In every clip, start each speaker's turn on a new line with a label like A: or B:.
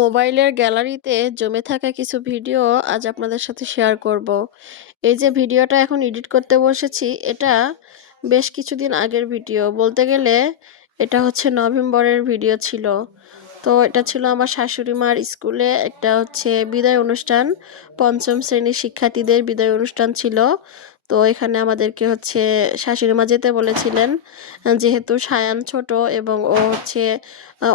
A: মোবাইলের গ্যালারিতে জমে থাকা কিছু ভিডিও আজ আপনাদের সাথে শেয়ার করব। এই যে ভিডিওটা এখন এডিট করতে বসেছি, এটা বেশ কিছুদিন আগের ভিডিও। বলতে গেলে এটা হচ্ছে নভেম্বরের ভিডিও ছিল। তো এটা ছিল আমার শাশুড়ি মার স্কুলে একটা হচ্ছে বিদায় অনুষ্ঠান, পঞ্চম শ্রেণির শিক্ষার্থীদের বিদায় অনুষ্ঠান ছিল। তো এখানে আমাদেরকে হচ্ছে শাশুড়ি মা যেতে বলেছিলেন, যেহেতু সায়ান ছোট এবং ও হচ্ছে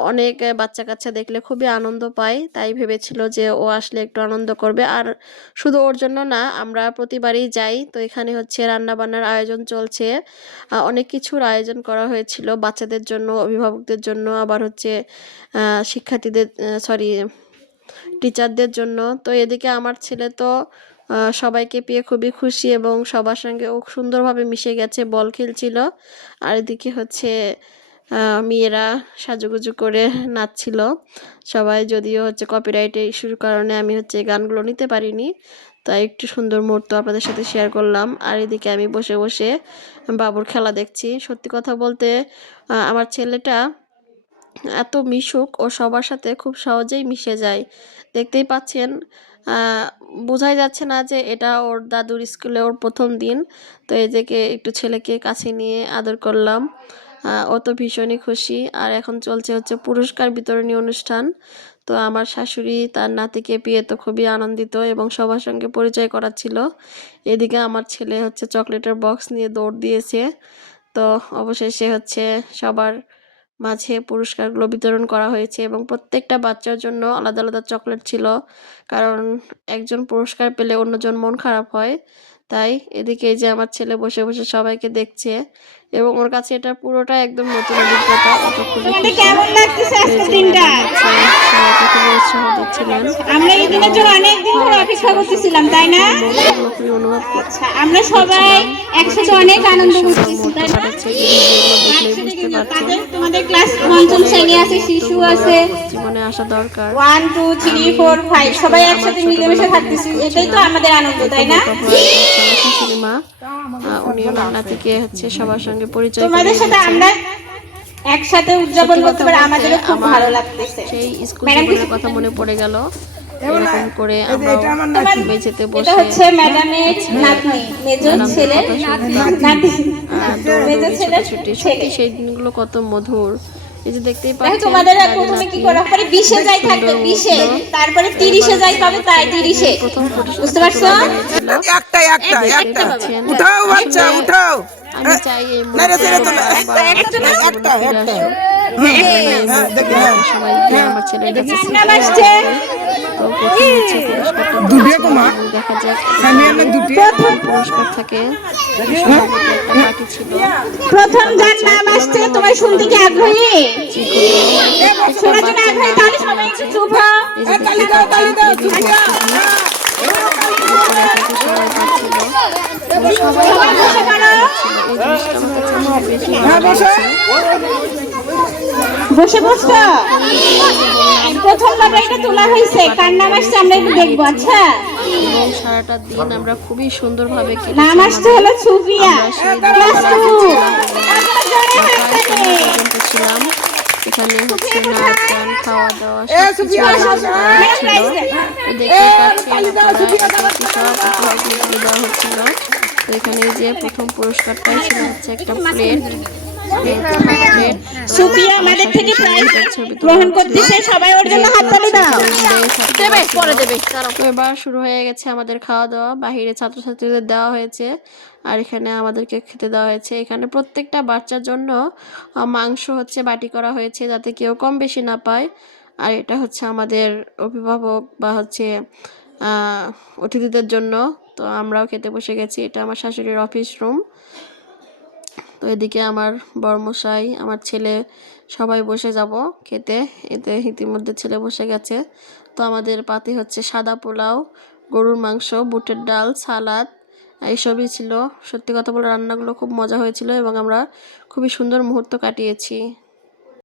A: অনেক বাচ্চা কাচ্চা দেখলে খুবই আনন্দ পায়, তাই ভেবেছিল যে ও আসলে একটু আনন্দ করবে। আর শুধু ওর জন্য না, আমরা প্রতিবারই যাই, তো এখানে হচ্ছে রান্না বান্নার আয়োজন চলছে। অনেক কিছুর আয়োজন করা হয়েছিল, বাচ্চাদের জন্য, অভিভাবকদের জন্য, আবার হচ্ছে শিক্ষার্থীদের সরি টিচারদের জন্য। তো এদিকে আমার ছেলে তো সবাইকে পেয়ে খুবই খুশি এবং সবার সঙ্গে ও সুন্দরভাবে মিশে গেছে, বল খেলছিল। আর এদিকে হচ্ছে মেয়েরা সাজুগুজু করে নাচছিল। সবাই যদিও হচ্ছে কপিরাইটের ইস্যুর কারণে আমি হচ্ছে গানগুলো নিতে পারিনি, তাই একটু সুন্দর মুহূর্ত আপনাদের সাথে শেয়ার করলাম। আর এদিকে আমি বসে বসে বাবুর খেলা দেখছি। সত্যি কথা বলতে আমার ছেলেটা এত মিশুক ও সবার সাথে খুব সহজেই মিশে যায়। দেখতেই পাচ্ছেন বোঝাই যাচ্ছে না যে এটা ওর দাদুর স্কুলে ওর প্রথম দিন। তো এদিকে একটু ছেলেকে কাছে নিয়ে আদর করলাম। ও তো ভীষণই খুশি। আর এখন চলছে হচ্ছে পুরস্কার বিতরণী অনুষ্ঠান। তো আমার শাশুড়ি, তার নাতিকে পেয়ে তো খুবই আনন্দিত এবং সবার সঙ্গে পরিচয় করাচ্ছিল। এদিকে আমার ছেলে হচ্ছে চকলেটের বক্স নিয়ে দৌড় দিয়েছে। তো অবশেষে হচ্ছে সবার মাঝে পুরস্কারগুলো বিতরণ করা হয়েছে এবং প্রত্যেকটা বাচ্চার জন্য আলাদা আলাদা চকলেট ছিল। কারণ একজন পুরস্কার পেলে অন্যজন মন খারাপ হয়। তাই এদিকে যে আমার ছেলে বসে বসে সবাইকে দেখছে। এবং ওর কাছে এটা পুরোটা একদম নতুন অভিজ্ঞতা ও খুবই
B: কেমন লাগতেছে আজকের দিনটা?
A: ম্যাডাম হচ্ছে সবাইকে খুবই উৎসাহ দিচ্ছিলেন
B: আমরা এই দিনের জন্য অনেক দিন ধরে অপেক্ষা করতেছিলাম তাই না?
A: খুবই অনুভব
B: আচ্ছা আমরা সবাই একসাথে অনেক আনন্দ করতেছি তাই না? তোমাদের ক্লাস পঞ্চম শ্রেণি আছে শিশু আছে।
A: জীবনে আসা দরকার
B: one two three four five সবাই একসাথে মিলেমিশে থাকতেছি এটাই তো আমাদের আনন্দ তাই না?
A: শাশুড়ি মা উনি ওনার নাতিকে হচ্ছে সবার সঙ্গে পরিচয়
B: তোমাদের সাথে আমরা একসাথে উদযাপন করতে পারি আমাদেরও খুব ভালো লাগতেছে।
A: সেই স্কুল
B: ম্যাডাম
A: জীবনের কথা মনে পড়ে গেল। এরকম করে আমরা মেঝেতে
B: এটা
A: বসে
B: হচ্ছে ম্যাডামের নাতনি মেজর ছেলের নাতি।
A: দৌড়াদৌড়ি,
B: মেজর ছেলে।
A: সত্যি সেই দিনগুলো কত মধুর। এই যে দেখতেই
B: দেখো তোমাদের প্রথমে কি করা? পরে বিশে যাই থাকবে
A: সুন্দর
B: বিশে।
A: মুহূর্ত।
B: তারপরে তিরিশে যাই পাবে তাই তিরিশে।
A: প্রথম পুরস্কার
B: বুঝতে পারছ?
C: একটা একটা একটা উঠাও বাচ্চা উঠাও।
A: আমি চাই এই
C: না রে, তো একটা, একটা, একটা। হ্যাঁ, দেখি, হ্যাঁ।
A: আমার তো প্রথম দেখা যাক। থাকে।
B: প্রথম যার নাম আসছে তোমার শুনতে কি আগ্রহী? শোনার জন্য তাহলে সবাই একটু চুপ
C: হ্যাঁ। বসে।
B: বসছো প্রথম এটা তোলা হয়েছে কার নাম আসছে আমরা একটু দেখব আচ্ছা
A: এবং সারাটা দিন আমরা খুবই সুন্দরভাবে
B: নাম আসছে হলো সুফিয়া ক্লাস টু
A: ছিলাম এখানে হচ্ছে নাচ গান খাওয়া দাওয়া সব কিছু দেখতে সব দেওয়া হচ্ছিল তো এখানে যে প্রথম পুরস্কারটাই ছিল হচ্ছে একটা প্লেট
B: সুফিয়া আমাদের থেকে প্রাইজ গ্রহণ করতেছে, সবাই ওর জন্য হাততালি দাও।
A: দেবে, পরে দেবে তো এবার শুরু হয়ে গেছে আমাদের খাওয়া দাওয়া। বাহিরে ছাত্রছাত্রীদের দেওয়া হয়েছে, আর এখানে আমাদেরকে খেতে দেওয়া হয়েছে। এখানে প্রত্যেকটা বাচ্চার জন্য মাংস হচ্ছে বাটি করা হয়েছে যাতে কেউ কম বেশি না পায়। আর এটা হচ্ছে আমাদের অভিভাবক বা হচ্ছে অতিথিদের জন্য। তো আমরাও খেতে বসে গেছি। এটা আমার শাশুড়ির অফিস রুম। তো এদিকে আমার বর্মশাই, আমার ছেলে, সবাই বসে যাব খেতে। এতে ইতিমধ্যে ছেলে বসে গেছে। তো আমাদের পাতে হচ্ছে সাদা পোলাও, গরুর মাংস, বুটের ডাল, সালাদ, এইসবই ছিল। সত্যি কথা বলে রান্নাগুলো খুব মজা হয়েছিল এবং আমরা খুবই সুন্দর মুহূর্ত কাটিয়েছি।